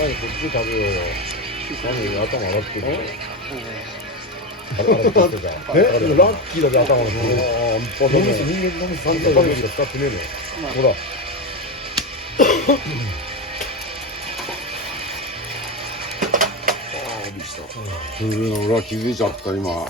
나는 고추 잡으러 나는 야당 알았지. 알았지. 네? 이거 락기가 야당 알았지. 뻗어내. 너무 산다고 같은 애네. 보라.俺は気づいちゃった今。